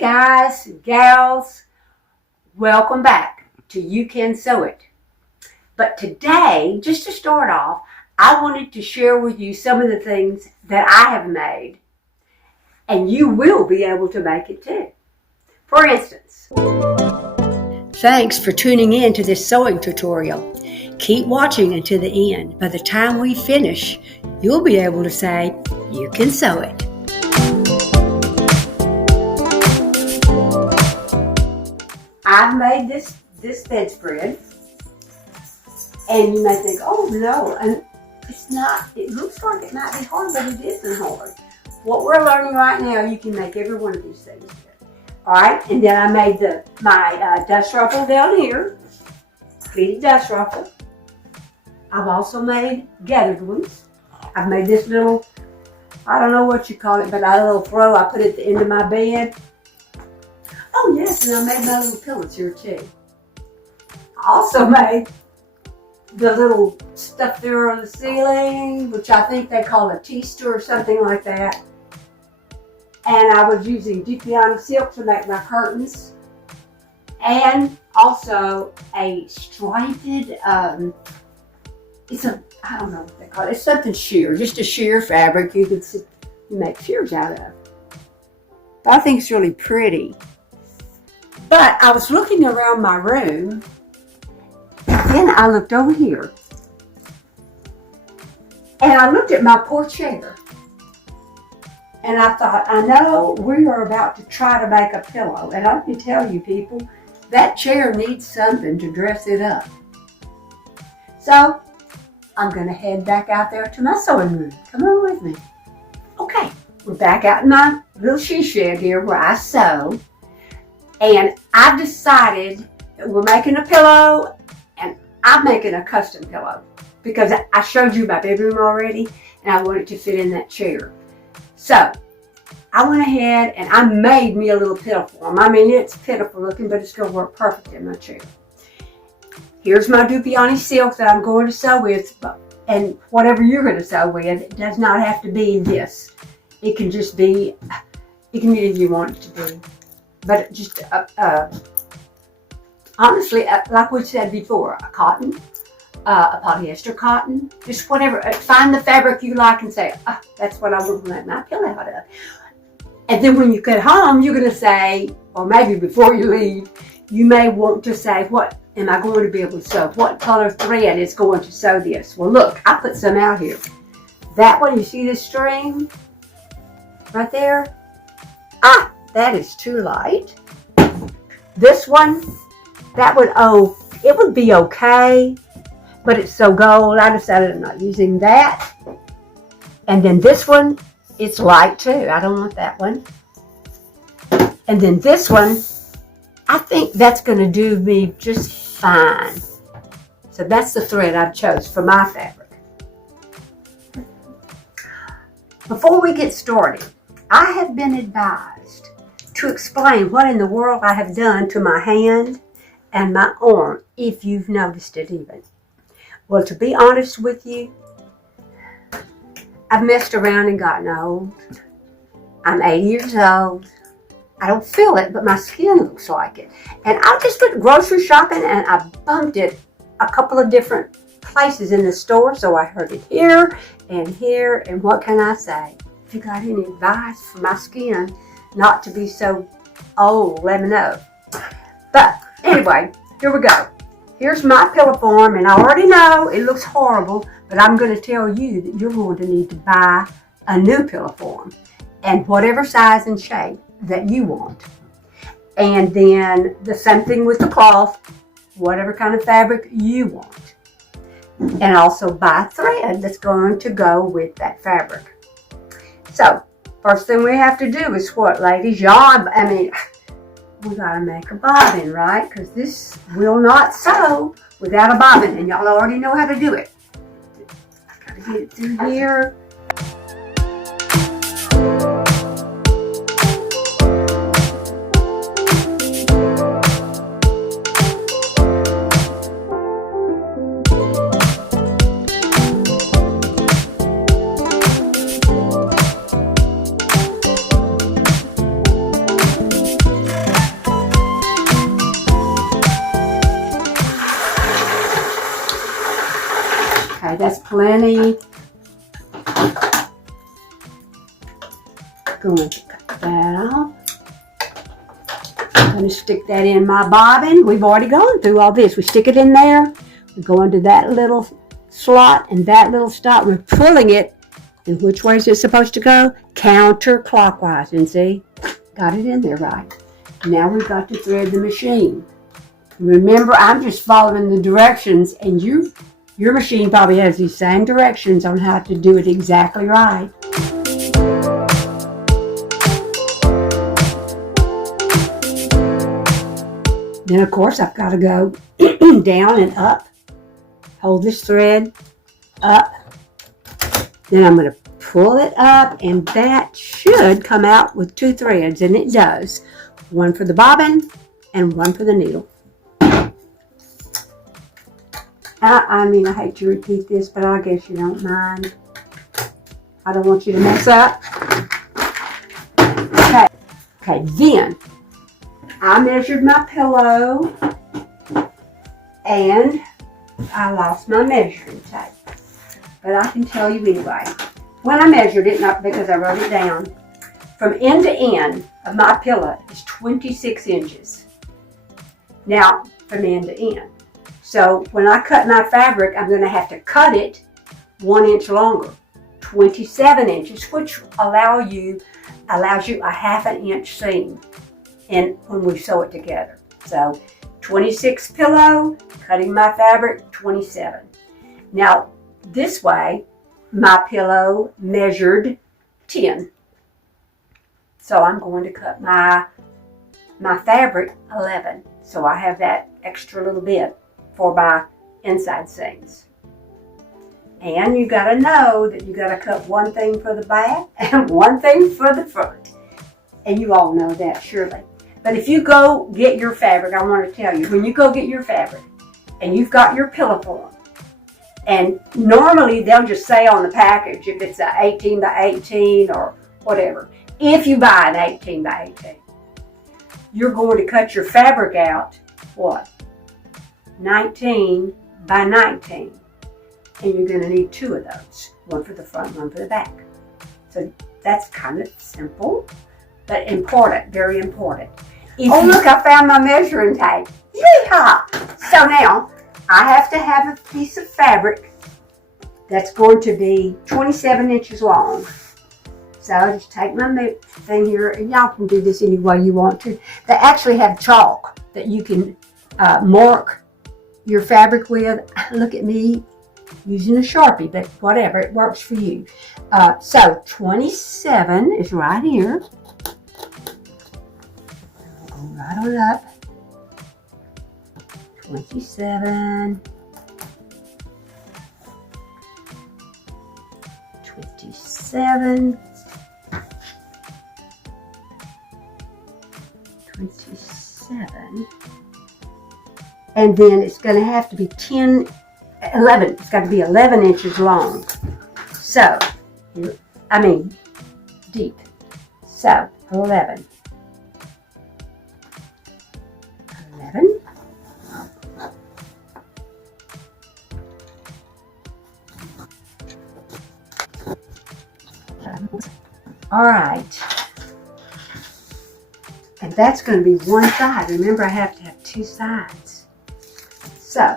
guys and gals, welcome back to You Can Sew It. But today, just to start off, I wanted to share with you some of the things that I have made, and you will be able to make it too. For instance, thanks for tuning in to this sewing tutorial. Keep watching until the end. By the time we finish, you'll be able to say, you can sew it. I've made this bedspread, and you may think, oh no, and it's not, it looks like it might be hard, but it isn't hard. What we're learning right now, you can make every one of these things. Alright, and then I made my dust ruffle down here, pleated dust ruffle. I've also made gathered ones. I've made this little, I don't know what you call it, but a little throw I put at the end of my bed. Oh yes, and I made my little pillows here too. I also made the little stuff there on the ceiling, which I think they call a teaster or something like that. And I was using DeepYoni silk to make my curtains. And also a striped, it's a, I don't know what they call it. It's something sheer, just a sheer fabric you can make shears out of. I think it's really pretty. But I was looking around my room, and then I looked over here. And I looked at my poor chair. And I thought, I know we are about to try to make a pillow. And I can tell you people, that chair needs something to dress it up. So, I'm going to head back out there to my sewing room. Come on with me. Okay, we're back out in my little she shed here where I sew. And I've decided that we're making a pillow, and I'm making a custom pillow because I showed you my bedroom already, and I wanted to fit in that chair. So, I went ahead and I made me a little pillow form. I mean, it's pitiful looking, but it's going to work perfect in my chair. Here's my DeepYoni silk that I'm going to sew with, and whatever you're going to sew with, it does not have to be this. It can just be, it can be if you want it to be. But just, honestly, like we said before, a cotton, a polyester cotton, just whatever. Find the fabric you like and say, oh, that's what I want to make my pillow out of. And then when you get home, you're going to say, or maybe before you leave, you may want to say, what am I going to be able to sew? What color thread is going to sew this? Well, look, I put some out here. That one, you see this string right there? Ah, that is too light. This one, that would, oh, it would be okay, but it's so gold, I decided I'm not using that. And then this one, it's light too. I don't want that one. And then this one, I think that's going to do me just fine. So that's the thread I chose for my fabric. Before we get started, I have been advised to explain what in the world I have done to my hand and my arm, if you've noticed it even. Well, to be honest with you, I've messed around and gotten old. I'm 80 years old. I don't feel it, but my skin looks like it. And I just went grocery shopping and I bumped it a couple of different places in the store. So I heard it here, and what can I say? If you got any advice for my skin not to be so old, let me know. But anyway, here we go. Here's my pillow form, and I already know it looks horrible, but I'm going to tell you that you're going to need to buy a new pillow form, and whatever size and shape that you want. And then the same thing with the cloth, whatever kind of fabric you want. And also buy thread that's going to go with that fabric. So, first thing we have to do is what, ladies? Y'all, I mean, we gotta make a bobbin, right? Because this will not sew without a bobbin, and y'all already know how to do it. I gotta get it through here. That's plenty. Going to cut that off. I'm going to stick that in my bobbin. We've already gone through all this. We stick it in there. We go into that little slot and that little slot. We're pulling it. And which way is it supposed to go? Counterclockwise. And see? Got it in there right. Now we've got to thread the machine. Remember, I'm just following the directions, and your machine probably has these same directions on how to do it exactly right. Then, of course, I've got to go down and up. Hold this thread up. Then I'm going to pull it up, and that should come out with 2 threads, and it does. One for the bobbin and one for the needle. I mean, I hate to repeat this, but I guess you don't mind. I don't want you to mess up. Okay, then I measured my pillow and I lost my measuring tape. But I can tell you anyway. When I measured it, not because I wrote it down, from end to end of my pillow is 26 inches. Now, from end to end. So when I cut my fabric, I'm going to have to cut it 1 inch longer, 27 inches, which allows you a 1/2 inch seam when we sew it together. So 26 pillow, cutting my fabric 27. Now this way, my pillow measured 10. So I'm going to cut my fabric 11. So I have that extra little bit for my inside seams. And you got to know that you got to cut one thing for the back and one thing for the front. And you all know that surely. But if you go get your fabric, I want to tell you, when you go get your fabric and you've got your pillow form, and normally they'll just say on the package if it's a 18 by 18 or whatever. If you buy an 18 by 18, you're going to cut your fabric out, what? 19 by 19. And you're going to need 2 of those. One for the front, one for the back. So that's kind of simple, but important, very important. Oh, look, I found my measuring tape. Yeehaw! So now, I have to have a piece of fabric that's going to be 27 inches long. So I just take my thing here, and y'all can do this any way you want to. They actually have chalk that you can mark your fabric with. Look at me using a Sharpie, but whatever, it works for you. So 27 is right here. Go right on up. 27. 27. 27. And then it's going to have to be 11. It's got to be 11 inches long. So, deep. So, 11. 11. All right. And that's going to be one side. Remember, I have to have 2 sides. So,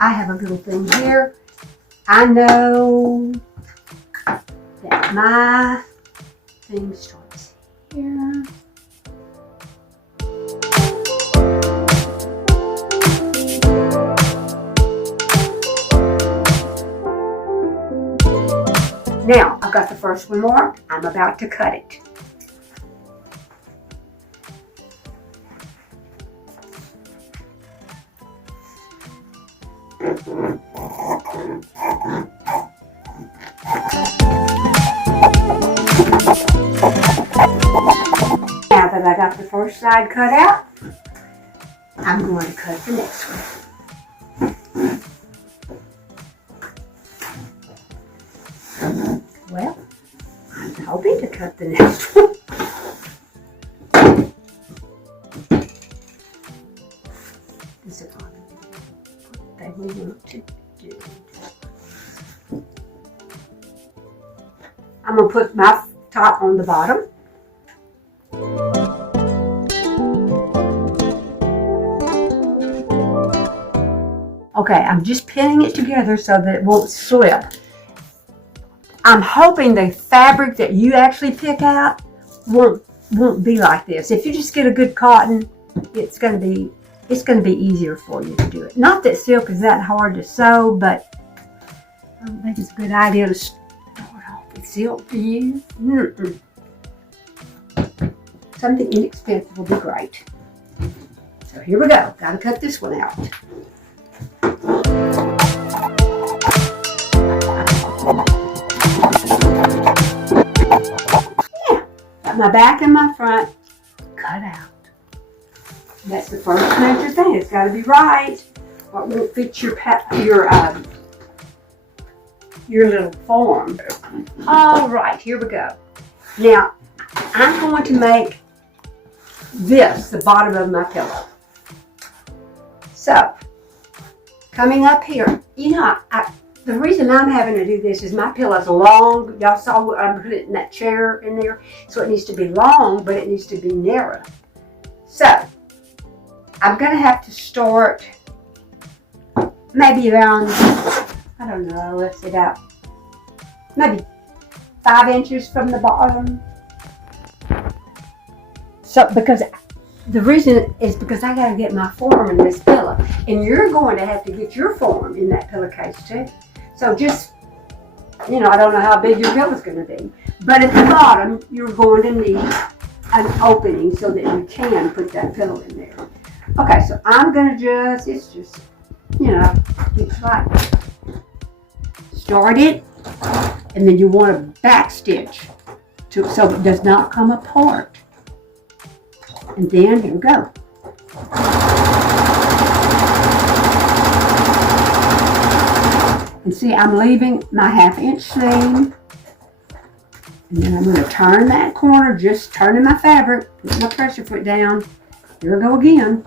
I have a little thing here. I know that my thing starts here. Now, I've got the first one marked. I'm about to cut it. Now that I got the first side cut out, I'm going to cut the next one. Well, I'm hoping to cut the next one. This is all they will want to. to put my top on the bottom. Okay, I'm just pinning it together so that it won't slip. I'm hoping the fabric that you actually pick out won't be like this. If you just get a good cotton, it's going to be easier for you to do it. Not that silk is that hard to sew, but I don't think it's a good idea to start off with silk to use. Something inexpensive will be great. So here we go. Got to cut this one out. Yeah, got my back and my front cut out. That's the first major thing. It's got to be right. What won't fit your little form. All right, here we go. Now, I'm going to make this the bottom of my pillow. So, coming up here, you know, the reason I'm having to do this is my pillow's long. Y'all saw what I'm putting that chair in there. So it needs to be long, but it needs to be narrow. So, I'm going to have to start maybe around, I don't know, let's say about maybe 5 inches from the bottom. So, because the reason is because I got to get my form in this pillow. And you're going to have to get your form in that pillowcase too. So just, you know, I don't know how big your pillow's going to be. But at the bottom, you're going to need an opening so that you can put that pillow in there. Okay, so I'm going to it's just, you know, it's like, start it, and then you want to back stitch so it does not come apart. And then, here we go. And see, I'm leaving my 1/2 inch seam. And then I'm going to turn that corner, just turning my fabric, put my pressure foot down. Here we go again.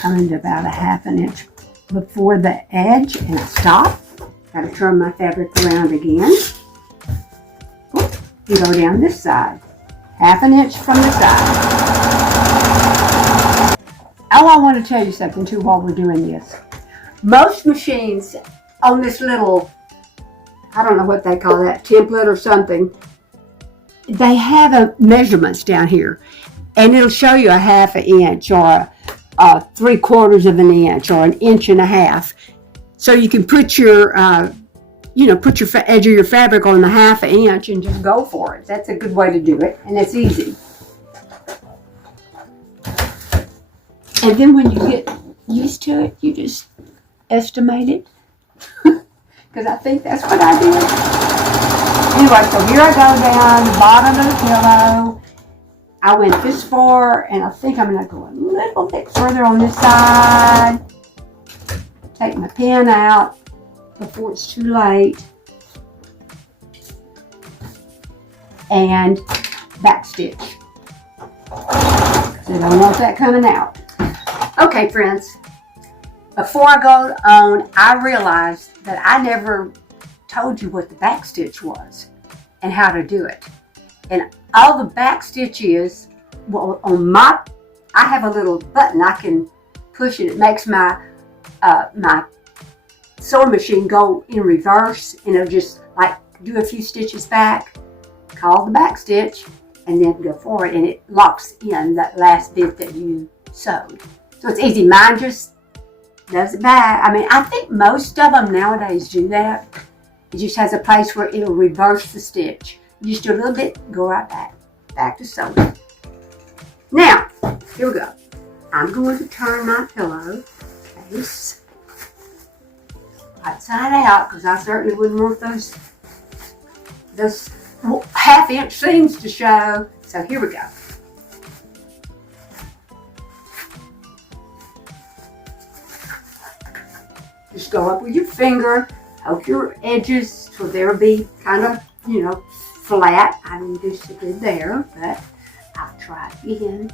Coming to about a 1/2 inch before the edge and stop. Got to turn my fabric around again. You go down this side, 1/2 inch from the side. Oh, I want to tell you something too while we're doing this. Most machines on this little, I don't know what they call that, template or something, they have measurements down here. And it'll show you a 1/2 inch or a 3/4 of an inch or 1.5 inches. So you can put your, put your edge of your fabric on the 1/2 inch and just go for it. That's a good way to do it, and it's easy. And then when you get used to it, you just estimate it. Because I think that's what I did. Anyway, so here I go down the bottom of the pillow. I went this far, and I think I'm going to go a little bit further on this side. Take my pin out before it's too late. And back stitch. So I don't want that coming out. Okay, friends. Before I go on, I realized that I never told you what the back stitch was and how to do it. And all the back stitch is, well, I have a little button I can push and it makes my my sewing machine go in reverse, and it'll just like do a few stitches back, call the back stitch, and then go forward, and it locks in that last bit that you sewed. So it's easy. Mine just does it back. I mean, I think most of them nowadays do that. It just has a place where it'll reverse the stitch. You just do a little bit, go right back to sewing. Now, here we go. I'm going to turn my pillow case right side out, because I certainly wouldn't want those 1/2 inch seams to show. So here we go. Just go up with your finger, poke your edges so they'll be kind of, flat. I didn't do so good there, but right in.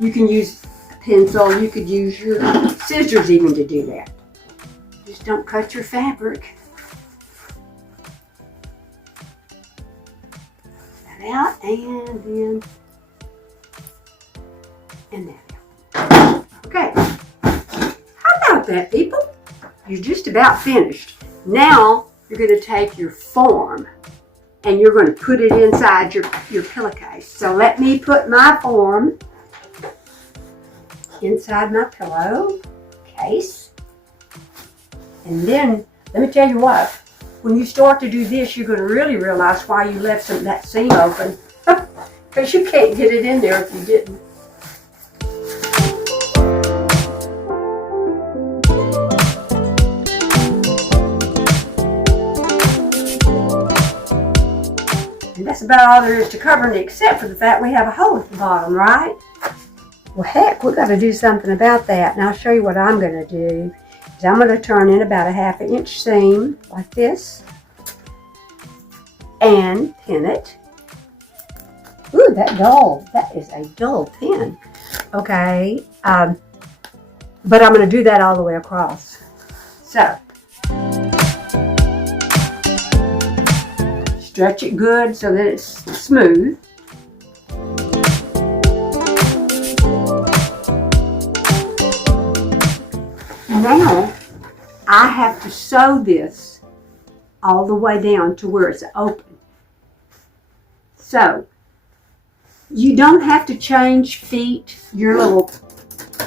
You can use a pencil, you could use your scissors even to do that. Just don't cut your fabric. That out and then and that out. Okay. How about that, people? You're just about finished. Now you're going to take your form and you're going to put it inside your pillowcase. So let me put my form inside my pillowcase. And then, let me tell you what, when you start to do this, you're going to really realize why you left that seam open. Because you can't get it in there if you didn't. And that's about all there is to covering it, except for the fact we have a hole at the bottom, right? Well, heck, we've got to do something about that. And I'll show you what I'm going to do. Is I'm going to turn in about a 1/2 inch seam like this and pin it. Ooh, that is a dull pin. Okay, but I'm going to do that all the way across. So, stretch it good so that it's smooth. Now, I have to sew this all the way down to where it's open. So, you don't have to change feet, your little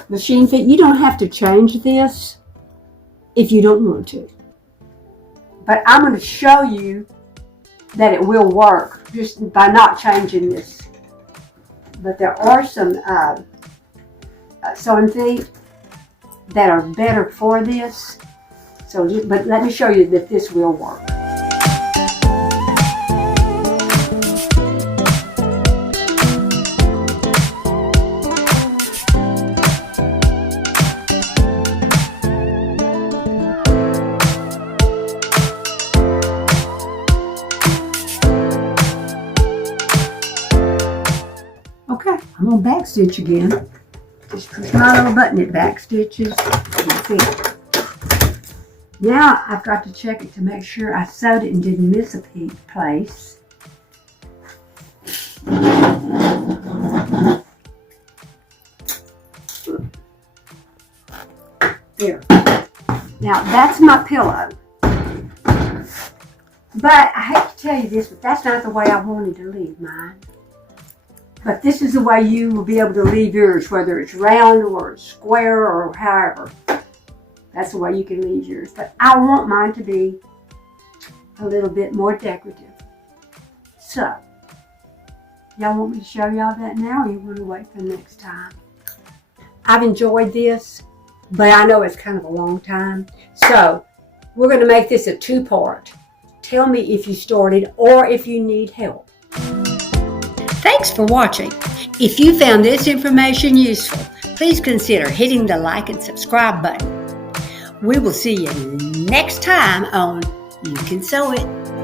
machine feet. You don't have to change this if you don't want to. But I'm going to show you that it will work just by not changing this. But there are some sewing feet that are better for this. So, but let me show you that this will work. Okay, I'm gonna back stitch again. Just push my little button at back stitches. That's it. Now I've got to check it to make sure I sewed it and didn't miss a place. There. Now that's my pillow. But I hate to tell you this, but that's not the way I wanted to leave mine. But this is the way you will be able to leave yours, whether it's round or square or however. That's the way you can leave yours. But I want mine to be a little bit more decorative. So, y'all want me to show y'all that now, or you want to wait for next time? I've enjoyed this, but I know it's kind of a long time. So, we're going to make this a 2-part. Tell me if you started or if you need help. Thanks for watching. If you found this information useful, please consider hitting the like and subscribe button. We will see you next time on You Can Sew It.